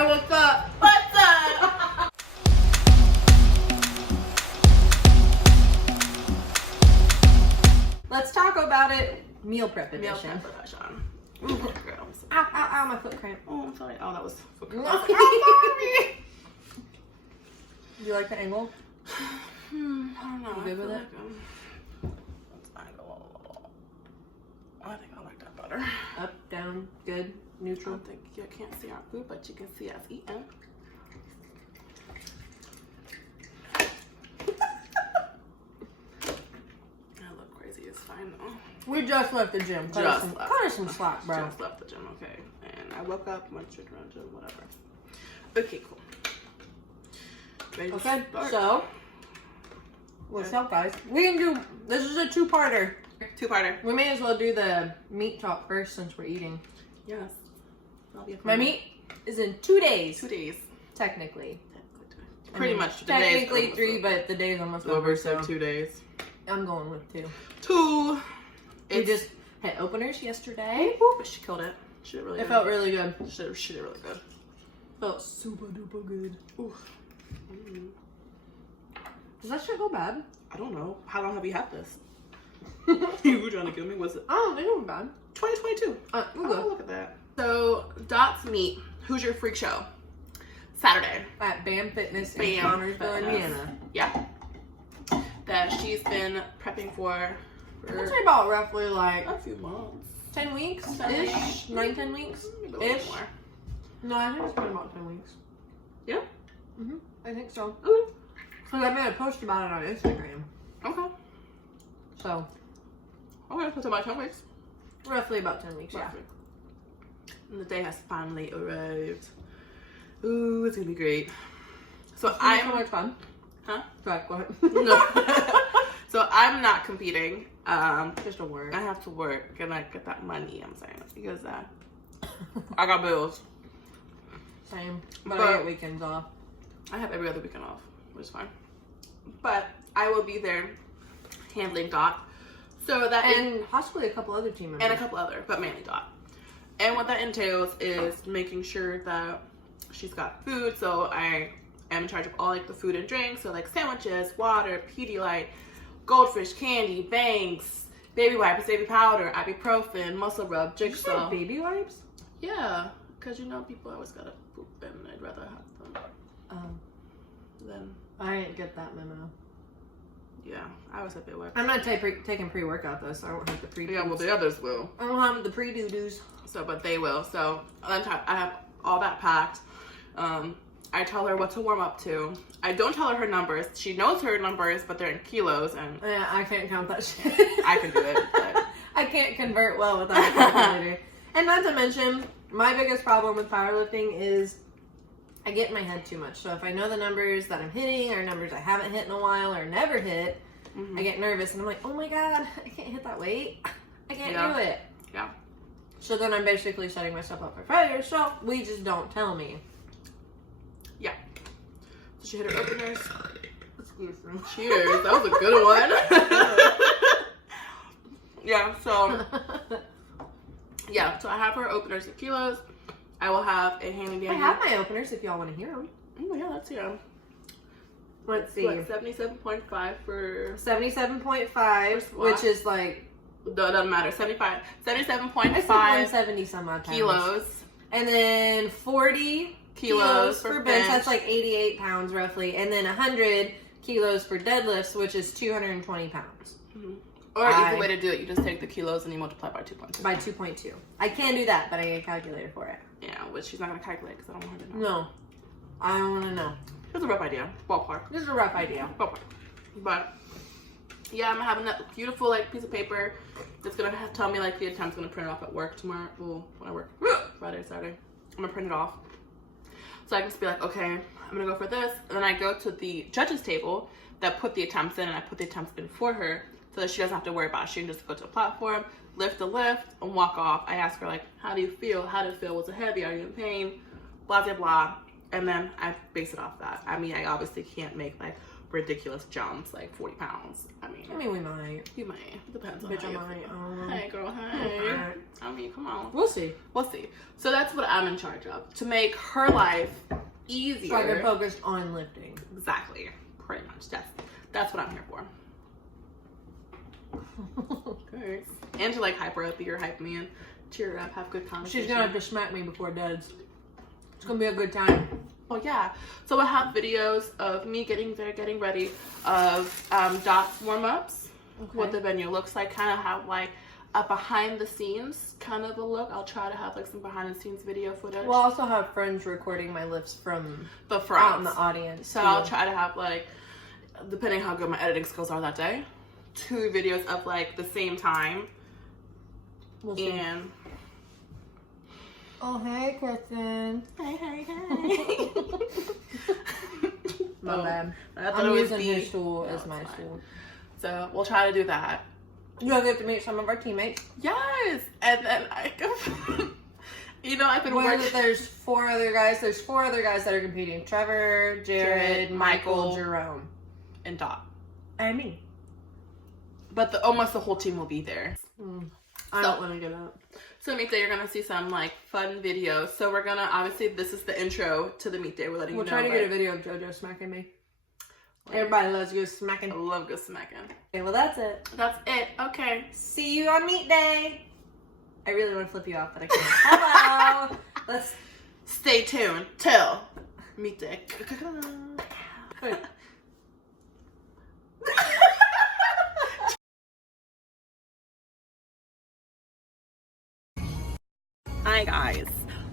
Hi, what's up? What's up? Let's talk about it. Meal prep edition. Meal prep edition. Ooh, Girls. Ow, ow, ow, my foot cramp. Oh, I'm sorry. Oh, that was foot No. cramp. I'm sorry. Do you like the angle? I don't know. You good with it? I think I like that better. Up, down, good, I neutral. don't think you can't see our food, but you can see us eating. I look crazy. It's fine though. We just left the gym. Cut us some slack, bro. Just left the gym, okay. And I woke up, went straight around gym, whatever. Okay, cool. Ready to Okay, start? so what's up, guys? We can do. This is a two-parter. Two-parter. We may as well do the meat talk first since we're eating. Yes. That'll be a fun My one. meet is in 2 days. 2 days. Technically. Pretty much. The Technically day's 3, but the day's almost over, over. so So 2 days. I'm going with 2. 2. We just had openers yesterday. But she killed it. She did really It good. felt really good. She did really good. Felt super duper good. Ooh. Does that shit go bad? I don't know. How long have you had this? You were trying to kill me? Was it I don't think it was bad. 2022? I'm Oh, good. look at that. So, Dot's meet. Who's your freak show? Saturday. At BAM Fitness in BAM Connersville, Fitness. Indiana. Yeah. That she's been prepping for I'd say about roughly like a few months. 10 weeks 10 ish. weeks. 9, 10 weeks Maybe a little ish. more. No, I think it's been about 10 weeks. Yeah? I think so. Okay. Because I made a post about it on Instagram. Okay. So, Okay, so about 10 weeks. roughly about 10 weeks, yeah. Roughly. And the day has finally arrived. Ooh, it's gonna be great. So I'm I'm so much fun. Huh? Sorry, go ahead. No. So I'm not competing. Just a word. I have to work and I get that money, I'm saying. Because I got bills. Same. But But- I get weekends off. I have every other weekend off, which is fine. But I will be there handling Dot. So that And possibly a couple other team members. and a couple other, but mainly Dot. And what that entails is making sure that she's got food. So I am in charge of all like the food and drinks. So like sandwiches, water, Pedialyte, goldfish, candy, bangs, baby wipes, baby powder, ibuprofen, muscle rub, Did you say jigsaw. baby wipes? Yeah, because you know people always gotta poop and I'd rather have them than, I didn't get that memo. yeah, I always have baby wipes. I'm not taking pre-workout though, so I won't have the pre. Yeah, well the others will. I don't have the pre-doo-doos. So, but they will. So, on top, I have all that packed. I tell her what to warm up to. I don't tell her her numbers. She knows her numbers, but they're in kilos, and Yeah, I can't count that shit. I can do it. But I can't convert well without a calculator. And not to mention, my biggest problem with powerlifting is I get in my head too much. So if I know the numbers that I'm hitting or numbers I haven't hit in a while or never hit, I get nervous and I'm like, oh my god, I can't hit that weight. I can't do it. Yeah. So then I'm basically setting myself up for failure. So we just don't tell me. Yeah. So she hit her openers. Excuse me. Cheers. That was a good one. Yeah. So yeah. So I have her openers in kilos. I will have a handy dandy. I have my openers if y'all want to hear them. Oh yeah, let's hear them. Let's see. What, 77.5 for 77.5, which is like doesn't matter. 75, I said 77.5 170 some odd pounds. kilos. And then 40 Kilos for for bench. bench. That's like 88 pounds roughly. And then 100 kilos for deadlifts, which is 220 pounds. Or either way to do it, you just take the kilos and you multiply by 2.2. By 2.2. I can do that, but I get a calculator for it. Yeah, which she's not going to calculate because I don't want her to know. No. I don't want to know. It's a rough idea. Ballpark. This is a rough idea. Ballpark. But yeah, I'm going to have a beautiful like piece of paper that's going to tell me like the attempt's going to print it off at work tomorrow. Well, when I work Friday, Saturday. I'm going to print it off. So I can just be like, okay, I'm going to go for this. And then I go to the judges table that put the attempts in and I put the attempts in for her so that she doesn't have to worry about it. She can just go to the platform, lift the lift, and walk off. I ask her like, how do you feel? How did it feel? Was it heavy? Are you in pain? Blah, blah, blah. And then I base it off that. I mean, I obviously can't make like ridiculous jumps, like 40 pounds. I mean, we might. you might. It depends on Bitch, how I you might. feel. Hey, girl, hey. I me. Come on. We'll see. We'll see. So that's what I'm in charge of, to make her life easier. So I can focus on lifting. Exactly. Pretty much. That's what I'm here for. Okay. And to like hype her up, or hype me and cheer her up, have good conversation. She's gonna have to smack me before Dad's. It's gonna be a good time. Oh yeah. So we'll have videos of me getting ready, of Dot's warm-ups, what the venue looks like, kind of have like a behind the scenes kind of a look. I'll try to have like some behind the scenes video footage. We'll also have friends recording my lifts from the front out in the audience. So I'll try to have like, depending how good my editing skills are that day, 2 videos of like the same time. We'll see. And oh, hey, Kristen. Hey. My bad. I thought I'm it was using his stool as my stool. So we'll try to do that. You'll get to meet some of our teammates. Yes, and then I can. You know, I've been working. There's 4 other guys. There's 4 other guys that are competing: Trevor, Jared, Michael, Jerome, and Dot, and me. But almost the whole team will be there. I don't want to get up. So meet day, you're gonna see some like fun videos. So we're gonna, obviously this is the intro to the meet day. We're letting you know. We'll try to get a video of JoJo smacking me. Everybody loves go smacking. I love go smacking. Okay, well that's it. That's it. Okay. See you on meet day. I really want to flip you off, but I can't. Hello. Let's stay tuned till meet day. Hi guys,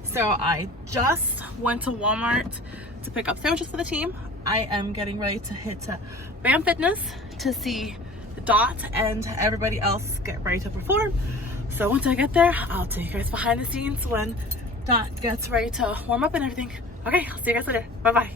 so I just went to Walmart to pick up sandwiches for the team. I am getting ready to hit BAM Fitness to see Dot and everybody else get ready to perform. So once I get there, I'll take you guys behind the scenes when Dot gets ready to warm up and everything. Okay, I'll see you guys later. Bye bye.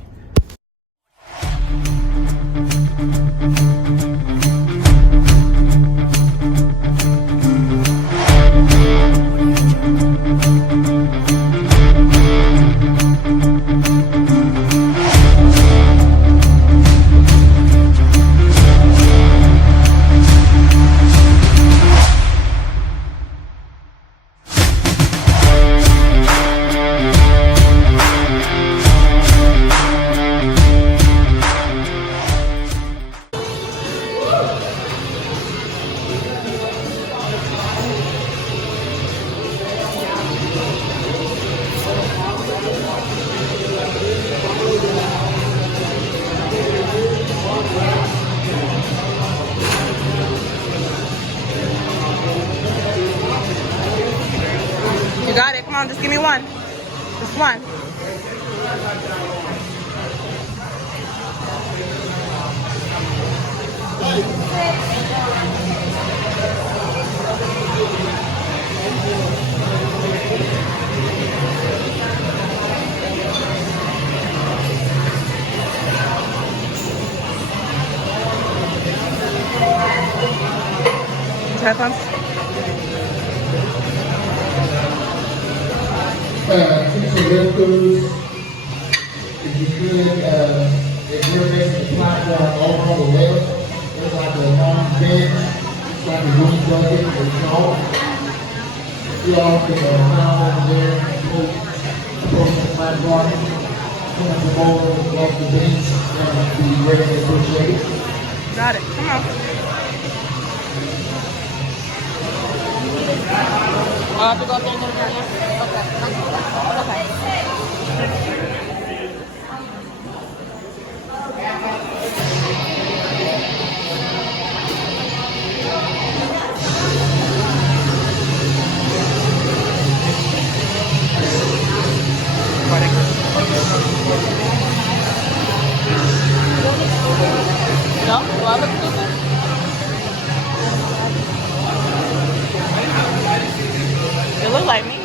You got it. Come on, just give me one. Just one. Headphones. If you could, if you're making the platform over on the left, there's like a long bench, it's like a room bucket with salt. You all can come over there and approach the platform, come over, walk the bench, and be greatly appreciated. Got it. Come on. I'll have to go up there and get it. Okay. No? Do I look stupid? It looked like me.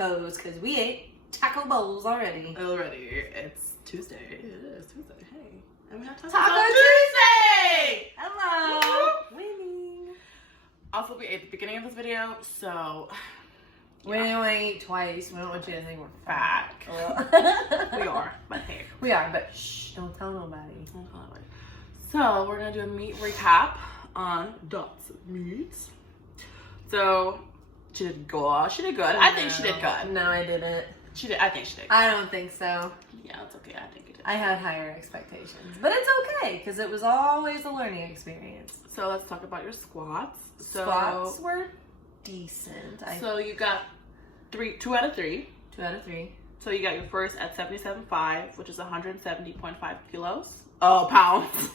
tacos because we ate taco bowls already. It's Tuesday. It is Tuesday. Hey. And we have tacos Taco on Tuesday! Hello. Winning. Also, we ate at the beginning of this video, so... We only eat twice. We don't want you to think we're fat. fat. We are, but hey. We are, but shh, don't tell nobody. So, we're going to do a meat recap on Dot's meat. So, she did good. She did good. I think she did good. No, I didn't. She did. I think she did good. I don't think so. Yeah, it's okay. I think you did. I had higher expectations. But it's okay, because it was always a learning experience. So, let's talk about your squats. Squats were decent. So, you got 2 out of 3. 2 out of 3. So, you got your first at 77.5, which is 170.5 kilos. Oh, pounds.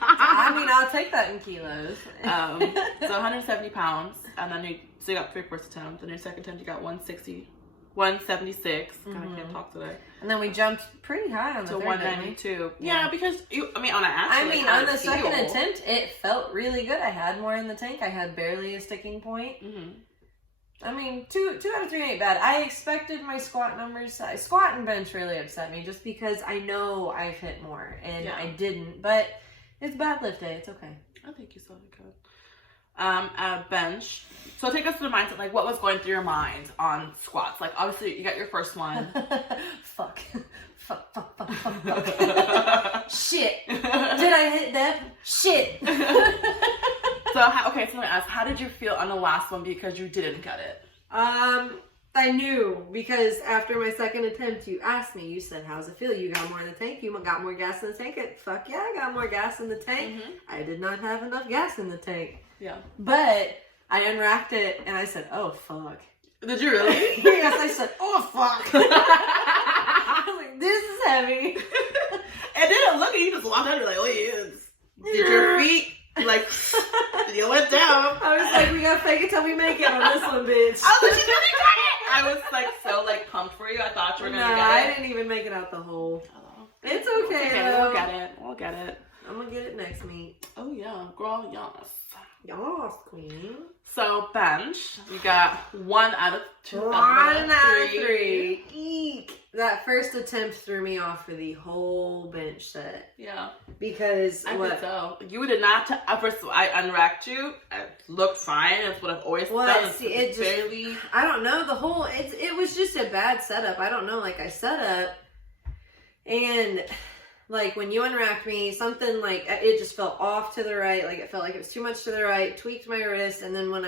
I mean, I'll take that in kilos. So 170 pounds, and then you got 3 first attempt. Then your second attempt, you got 176. Kind of can't talk today. And then we jumped pretty high on the to third, 192. Yeah, because on an actual. on the second attempt, it felt really good. I had more in the tank. I had barely a sticking point. I mean, 2 out of 3 ain't bad. I expected my squat numbers. Squat and bench really upset me just because I know I've hit more and I didn't. But it's bad lift day. It's okay. I think you still did good. Bench. So take us to the mindset. Like, what was going through your mind on squats? Like, obviously, you got your first one. Fuck. Shit. Did I hit depth? Shit. So let me ask, how did you feel on the last one because you didn't get it? I knew because after my second attempt, you asked me, you said, how's it feel? You got more in the tank? You got more gas in the tank? Fuck yeah, I got more gas in the tank. I did not have enough gas in the tank. Yeah. But I unwrapped it and I said, oh, fuck. Did you really? Yes, I said, oh, fuck. I was like, this is heavy. And then look at you, just walked out, you're like, oh, yes. Did your feet, like, you went down. I was like, we gotta fake it till we make it on this one, bitch. I was like, you didn't get it. I was like, so like pumped for you. I thought you were gonna get it. I didn't even make it out the hole. Oh. It's okay. We'll get it. We'll get it. I'm gonna get it next meet. Oh yeah, girl, yes. Yes, queen. So bench, you got 1 out of 2. 1 out of 3. Eek. That first attempt threw me off for the whole bench set. Yeah. Because I think so. You did not. First, I unracked you. It looked fine. That's what I've always done. See, it just barely. I don't know. The whole. It was just a bad setup. I don't know. Like I set up, and like when you unwrapped me, something like it just felt off to the right. Like it felt like it was too much to the right. Tweaked my wrist, and then when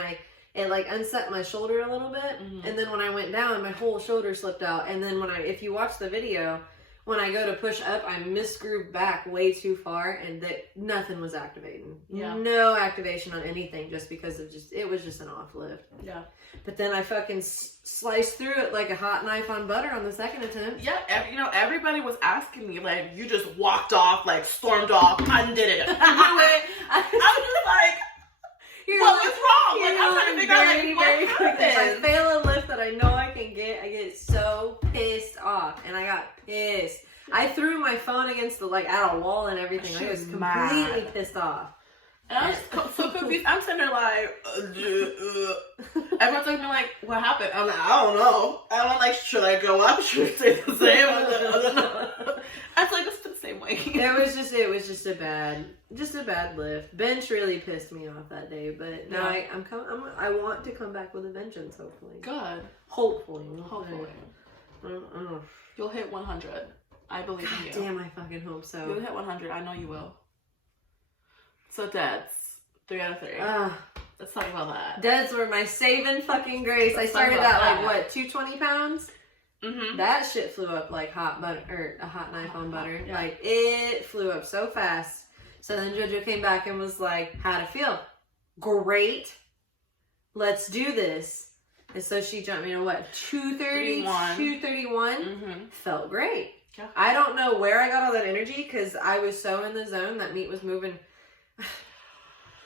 it like unset my shoulder a little bit, and then when I went down, my whole shoulder slipped out. And then if you watch the video, when I go to push up, I misgrooved back way too far, and that nothing was activating. Yeah. No activation on anything, just because it was just an off lift. Yeah. But then I fucking sliced through it like a hot knife on butter on the second attempt. Yeah, everybody was asking me, like, you just walked off, like, stormed off, undid it. I was just like, what was wrong? Like, I'm trying to figure out, like, what happened? If I fail a lift that I know I can get, I get so pissed off. And I got pissed. I threw my phone against at a wall and everything. I was completely pissed off. And I was so confused. I'm sitting there like, everyone's looking like, what happened? I'm like, I don't know. I'm like, should I go up? Should I stay the same? I don't know. I was like, it's the same way. It was just a bad lift. Bench really pissed me off that day, but now I want to come back with a vengeance. Hopefully, good. Hopefully. You'll hit 100. I believe in you. Damn, I fucking hope so. You'll hit 100. I know you will. So deads, 3 out of 3. Let's talk about that. Deads were my saving fucking grace. I started at 220 pounds? Mm-hmm. That shit flew up like hot butter, or a hot knife on butter. Yeah. Like, it flew up so fast. So then JoJo came back and was like, how'd it feel? Great. Let's do this. And so she jumped me to 230? 231? Mm-hmm. Felt great. Yeah. I don't know where I got all that energy because I was so in the zone. That meat was moving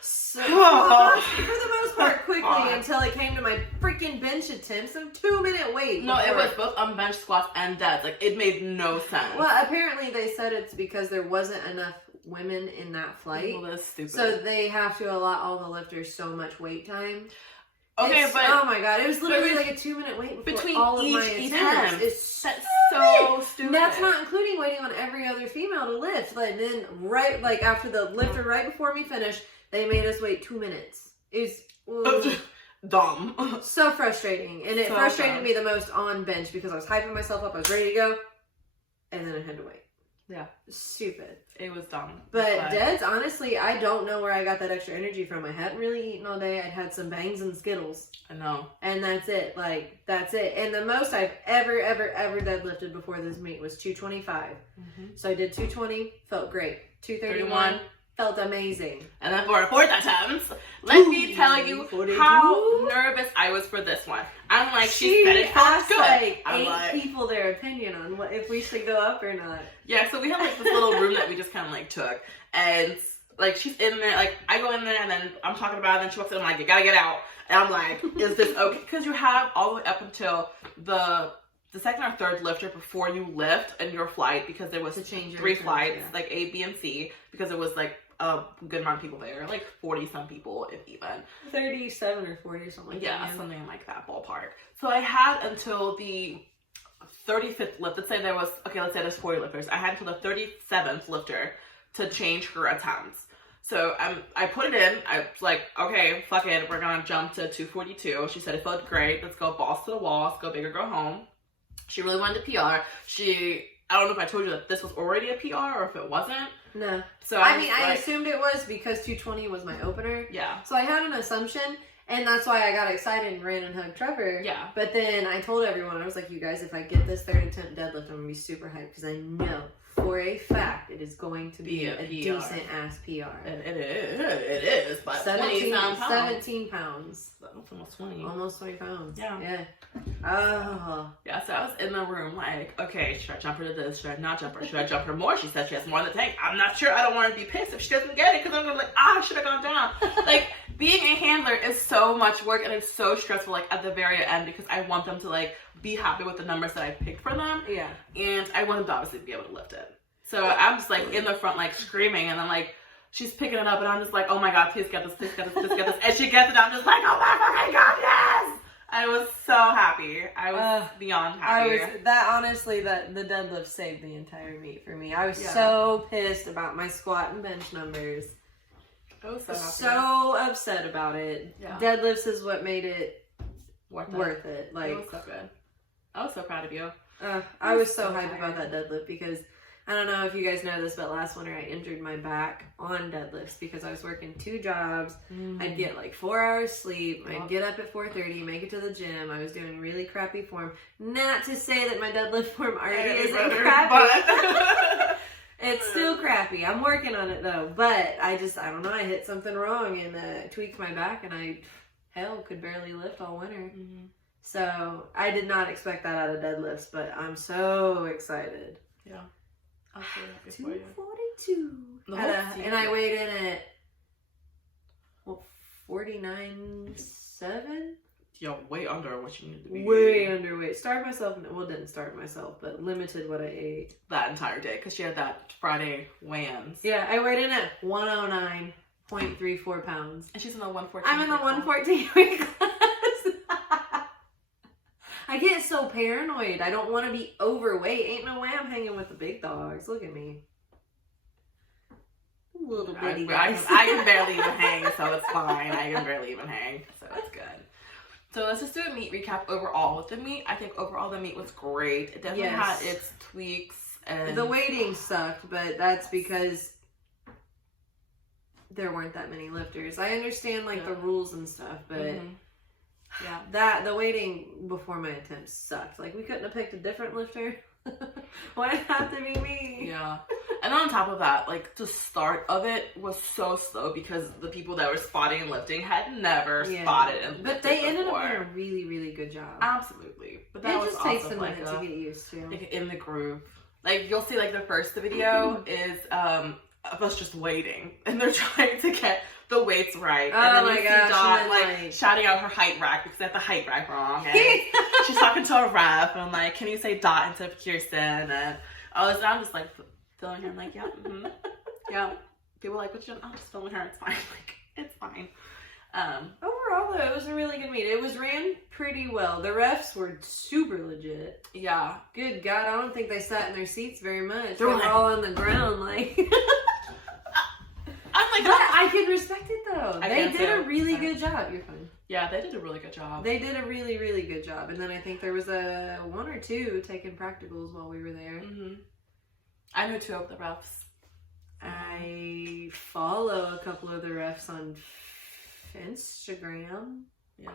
for the most part quickly until it came to my freaking bench attempts. A 2-minute wait. No, it was both on bench squats and deads. Like, it made no sense. Well, apparently they said it's because there wasn't enough women in that flight. Well, that's stupid. So they have to allot all the lifters so much wait time. Okay, but oh my god, it was literally but like a 2-minute wait before between all of my each attempts. attempt. It's That's so stupid. That's not including waiting on every other female to lift. Like then, right, like after the lifter right before me finished, they made us wait 2 minutes. It's dumb. so frustrating, and it So frustrated dumb. me the most on bench because I was hyping myself up. I was ready to go, and then I had to wait. Yeah, Stupid. it was dumb. But deads, honestly, I don't know where I got that extra energy from. I hadn't really eaten all day. I'd had some bangs and Skittles. I know. And that's it. Like, that's it. And the most I've ever deadlifted before this meet was 225. So I did 220, felt great. 231, felt amazing. And then for a fourth attempt, let me tell you 42. how nervous I was for this one. I'm like, she said it felt asked good. like I'm 8 like, people their opinion on what if we should go up or not. yeah, so we had like this little room that we just kind of like took. And like she's in there, like I go in there and then I'm talking about it and she walks in, I'm like, you gotta get out. And I'm like, is this okay? Because you have all the way up until the second or third lifter before you lift in your flight, because there was 3 flights, like A, B, and C, because it was like a good amount of people there, like 40 some people, if even 37 or 40 or something like that. Yeah, something like that ballpark. So I had until the 35th lift. Let's say there was, okay, let's say there's 40 lifters. I had until the 37th lifter to change her attempts. So I put it in. I was like, okay, fuck it. We're going to jump to 242. She said it felt great. Let's go balls to the wall. Let's go big or go home. She really wanted a PR. I don't know if I told you that this was already a PR or if it wasn't. No. So I assumed it was because 220 was my opener. Yeah. So I had an assumption, and that's why I got excited and ran and hugged Trevor. Yeah. But then I told everyone, I was like, you guys, if I get this third attempt deadlift, I'm going to be super hyped because I know for a fact it is going to be a decent ass PR. It is, but 17 pounds. 17 pounds. That's almost 20. Almost 20 pounds. Yeah. Oh. Yeah, so I was in the room like, okay, should I jump her to this? Should I not jump her? Should I jump her more? She said she has more in the tank. I'm not sure. I don't want to be pissed if she doesn't get it because I'm going to be like, I should have gone down. Like, being a handler is so much work and it's so stressful, like, at the very end because I want them to, like, be happy with the numbers that I picked for them. Yeah. And I want them to obviously be able to lift it. So I'm just, like, in the front, like, screaming, and I'm like, she's picking it up, and I'm just like, oh my god, please get this, please get this, please get this. And she gets it, I'm just like, oh my fucking god, yes! I was so happy. I was beyond happy. Honestly, the deadlift saved the entire meet for me. I was so pissed about my squat and bench numbers. I was so happy. So upset about it. Yeah. Deadlifts is what made it worth it. Like, it was so good. I was so proud of you. I was so hyped about that deadlift because I don't know if you guys know this, but last winter I injured my back on deadlifts because I was working 2 jobs. I'd get like 4 hours sleep. I'd get up at 4:30, make it to the gym. I was doing really crappy form. Not to say that my deadlift form already isn't crappy. It's still crappy. I'm working on it though. But I don't know. I hit something wrong and tweaked my back, and I could barely lift all winter. So I did not expect that out of deadlifts, but I'm so excited. Yeah. I'm so happy for you. 242. And I weighed in at 49.7. Yo, way under what you need to be. Way underweight. Starved myself. Well, didn't starve myself, but limited what I ate that entire day because she had that Friday weigh-ins. Yeah, I weighed in at 109.34 pounds. And she's in the 114. I'm in the 114 weight class. I get so paranoid. I don't want to be overweight. Ain't no way I'm hanging with the big dogs. Look at me. Little bitty guys. I can barely even hang, so it's fine. I can barely even hang, so it's good. So let's just do a meet recap overall. With the meet, I think overall the meet was great. It definitely had its tweaks. And the weighting sucked, but that's because there weren't that many lifters. I understand like the rules and stuff, but the weighting before my attempt sucked. Like, we couldn't have picked a different lifter. Why did it have to be me? Yeah. And on top of that, like, the start of it was so slow because the people that were spotting and lifting had never spotted and lifted. But they ended up doing a really, really good job. Absolutely. But that it was just takes a like minute to get used to. Like, in the groove. Like, you'll see, like, the first video is of us just waiting. And they're trying to get the weights right. And then you see Dot, like, shouting out her height rack because they had the height rack wrong. And she's talking to a ref. And I'm like, can you say Dot instead of Kirsten? And I'm just, like, filming her. I'm like, yeah, yeah. People are like, what you doing? I'm just filming her. It's fine. Like, it's fine. Overall, overall, though, it was a really good meet. It was ran pretty well. The refs were super legit. Yeah. Good God, I don't think they sat in their seats very much. They They were were all on the ground, like. I'm like, But I can respect it, though. I They can did a too. really Sorry. good job. You're fine. yeah, they did a really good job. They did a really, really good job. And then I think there was a 1 or 2 taking practicals while we were there. Mm-hmm. I knew 2 of the refs. I follow a couple of the refs on Instagram. Yeah.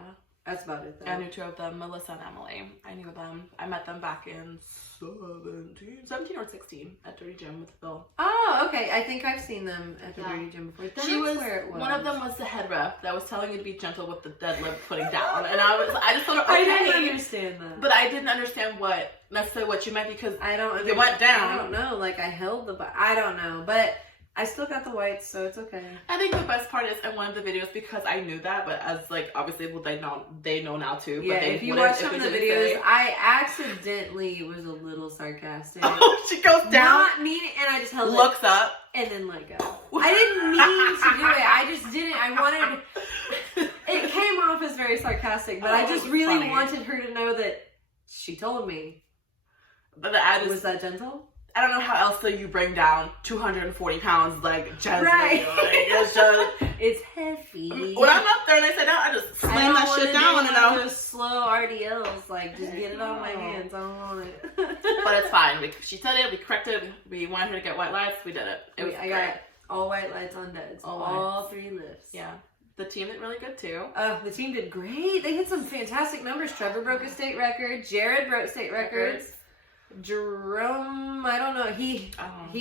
That's about it, though. I knew 2 of them, Melissa and Emily. I knew them. I met them back in 17 or 16 at Dirty Gym with Phil. Oh, okay. I think I've seen them at the Yeah. Dirty Gym before. That's She was, where it was. one of them was the head ref that was telling you to be gentle with the deadlift putting down. And I just thought, I okay. didn't understand that. But I didn't understand what necessarily what you meant because I don't it went down. I don't know. Like, I held I don't know. But I still got the whites, so it's okay. I think the best part is in one of the videos, because I knew that, but as like obviously well they know now too. Yeah, but they if you wouldn't- watch some we of the didn't videos, say. I accidentally was a little sarcastic. Oh, she goes down, Not mean, and I just held looks up. it and then let go. I didn't mean to do it. I just didn't. I wanted. It came off as very sarcastic, but I just really funny. wanted her to know that she told me. But the ad is, Was that gentle? I don't know how else do you bring down 240 pounds like gently. Right. Like, it's just It's heavy. when I'm up there and I sit down, I just I slam don't that wanna shit down do and out. those slow RDLs. Like, just get it on my No. hands. I don't want it. But it's fine. She said it. We corrected. We wanted her to get white lights. We did it. It was I great. got all white lights on deads. All All 3 lifts. Yeah. The team did really good too. The team did great. They hit some fantastic numbers. Trevor broke a state record. Jared broke state records. Jerome, I don't know. He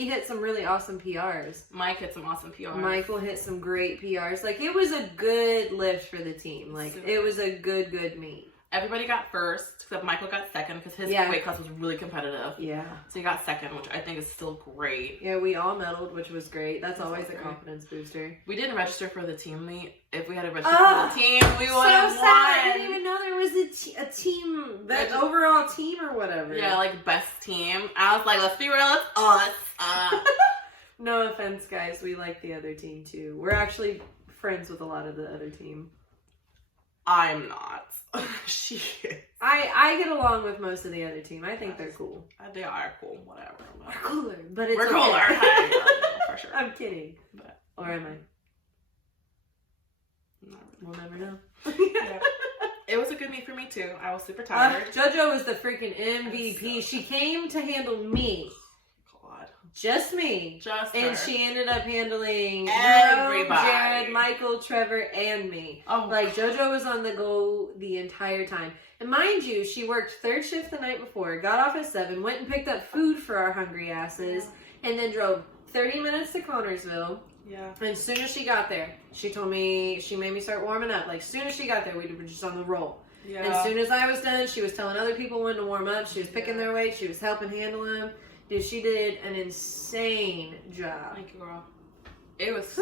hit some really awesome PRs. Mike hit some awesome PR. Michael hit some great PRs. Like, it was a good lift for the team. Like, Super. it was a good meet. Everybody got first, except Michael got second because his Yeah. weight class was really competitive. Yeah. So he got second, which I think is still great. Yeah, we all medaled, which was great. That's always a great. confidence booster. We didn't register for the team meet. If we had to register Oh, for the team, we would So have sad. I didn't won. even know there was a team, that Yeah, overall team or whatever. Yeah, like best team. I was like, let's be real, it's us. No offense, guys. We like the other team too. We're actually friends with a lot of the other team. I'm not. She is. I get along with most of the other team. I think they're cool. They are cool, whatever. We're cooler, but it's We're okay. cooler. Hey, for sure. I'm kidding. But, Or am I? not really. We'll never know. Yeah. It was a good meet for me too. I was super tired. JoJo was the freaking MVP. She came to handle me. God. Just me. Just And her. she ended up handling Everybody. Jerome, Jared, Michael, Trevor, and me. Oh, Like, JoJo was on the go the entire time. And mind you, she worked 3rd shift the night before, got off at 7, went and picked up food for our hungry asses, and then drove 30 minutes to Connorsville. yeah. And as soon as she got there, she told me, she made me start warming up. Like, as soon as she got there, we were just on the roll. Yeah. And as soon as I was done, she was telling other people when to warm up. She was picking their weight. She was helping handle them. Dude, she did an insane job. Thank you, girl. It was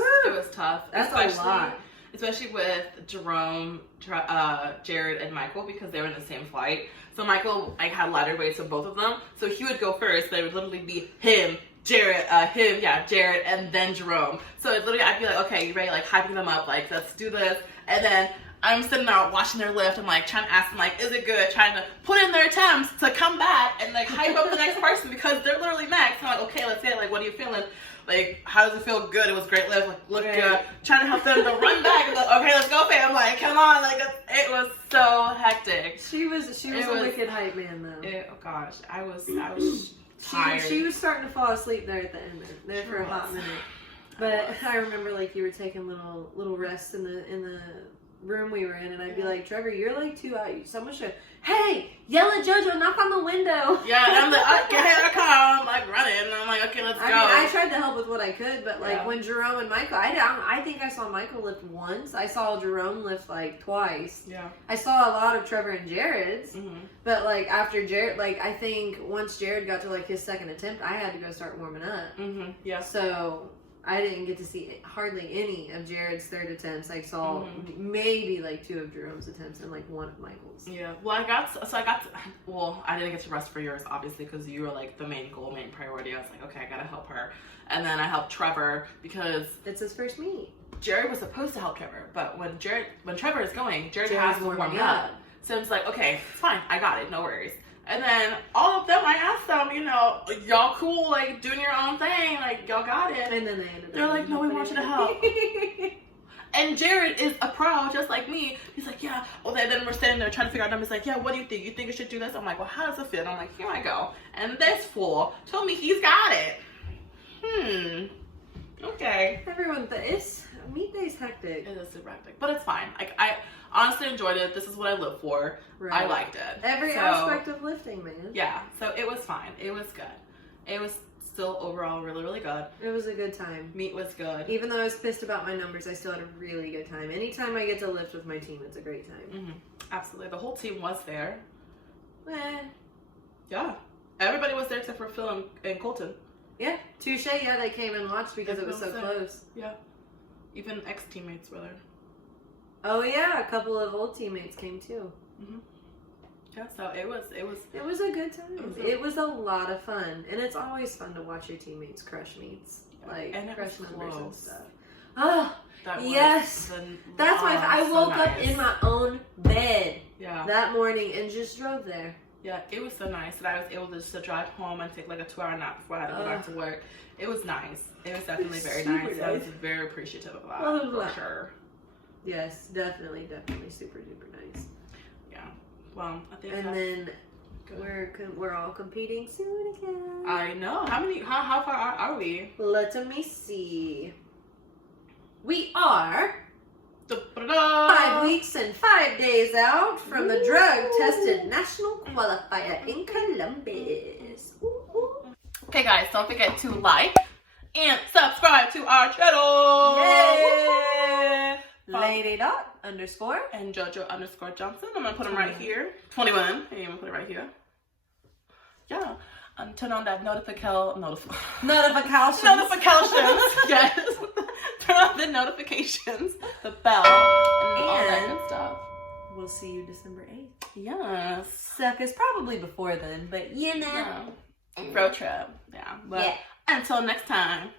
tough. That's a lot. Especially with Jerome, Jared, and Michael because they were in the same flight. So Michael, I had lighter weights of both of them. So he would go first, but it would literally be him, Jared, Jared, and then Jerome. So it literally, I'd be like, okay, you ready? Like hyping them up, like let's do this, and then I'm sitting there watching their lift. I'm like trying to ask them, like, is it good? Trying to put in their attempts to come back and like hype up the next person because they're literally next. I'm like, okay, let's get it. Like, what are you feeling? Like, how does it feel? Good. It was great lift. Like, look good. Trying to help them to run back. And like, okay, let's go, fam. Like, come on. Like, it was so hectic. She was a wicked hype man, though. Oh gosh, I was tired. She was starting to fall asleep there at the end there for a hot minute. But I remember like you were taking little rests in the room we were in, and I'd be like, Trevor, you're like too out. Someone should, hey, yell at JoJo, knock on the window. Yeah, and I'm like, okay, here I come, like running. And I'm like, okay, let's go. I mean, I tried to help with what I could, but like when Jerome and Michael, I think I saw Michael lift once. I saw Jerome lift like twice. Yeah. I saw a lot of Trevor and Jared's, Mm-hmm. but like after Jared, like I think once Jared got to like his second attempt, I had to go start warming up. Mm-hmm. Yeah. So I didn't get to see hardly any of Jared's third attempts. I saw maybe like 2 of Jerome's attempts and like 1 of Michael's. Yeah. Well, I didn't get to rest for yours, obviously, because you were like the main goal, main priority. I was like, okay, I gotta help her. And then I helped Trevor because it's his first meet. Jared was supposed to help Trevor, but when Trevor is going, Jared Jared's has to warm warming up. up. So it's like, okay, fine, I got it, no worries. And then all of them, I asked them, you know, y'all cool, like doing your own thing, like y'all got it. And then they ended up. They're like, no, we want you to help. And Jared is a pro, just like me. He's like, yeah. Well, then we're sitting there trying to figure out numbers. Like, yeah, what do you think? You think I should do this? I'm like, well, how does it feel? And I'm like, here I go. And this fool told me he's got it. Okay. Everyone, meet day's hectic. It is super hectic, but it's fine. Like, I honestly enjoyed it. This is what I live for. Right. I liked it. Every aspect of lifting, man. Yeah, so it was fine. It was good. It was still overall really, really good. It was a good time. Meat was good. Even though I was pissed about my numbers, I still had a really good time. Anytime I get to lift with my team, it's a great time. Absolutely. The whole team was there. Yeah. Everybody was there except for Phil and Colton. Yeah. Touche, yeah, they came and watched because it was so close. Yeah. Even ex-teammates were there. Oh yeah, a couple of old teammates came too. Yeah, so it was a good time. It was a lot of fun, and it's always fun to watch your teammates crush meets, like and crush numbers and close. stuff. Oh, That's why I woke up in my own bed Yeah. that morning and just drove there. Yeah, it was so nice that I was able to just drive home and take like a 2-hour nap before I had to go back to work. It was nice. It was definitely very nice. I was very appreciative of that, for sure. Yes, definitely super duper nice. Yeah. Well, I think. And then we're all competing soon again. I know. How far are we? Let me see. We are 5 weeks and 5 days out from the drug-tested national qualifier in Columbus. Okay, guys, don't forget to like and subscribe to our channel. Yay! Lady._. And JoJo_Johnson. I'm gonna put them right here. 21. And I'm gonna put it right here. Yeah. Turn on that notifications. Yes. Turn on the notifications, the bell, and all that good stuff. We'll see you December 8th. Yes. Suckers, probably before then, but you know. Road trip. Yeah. But until next time.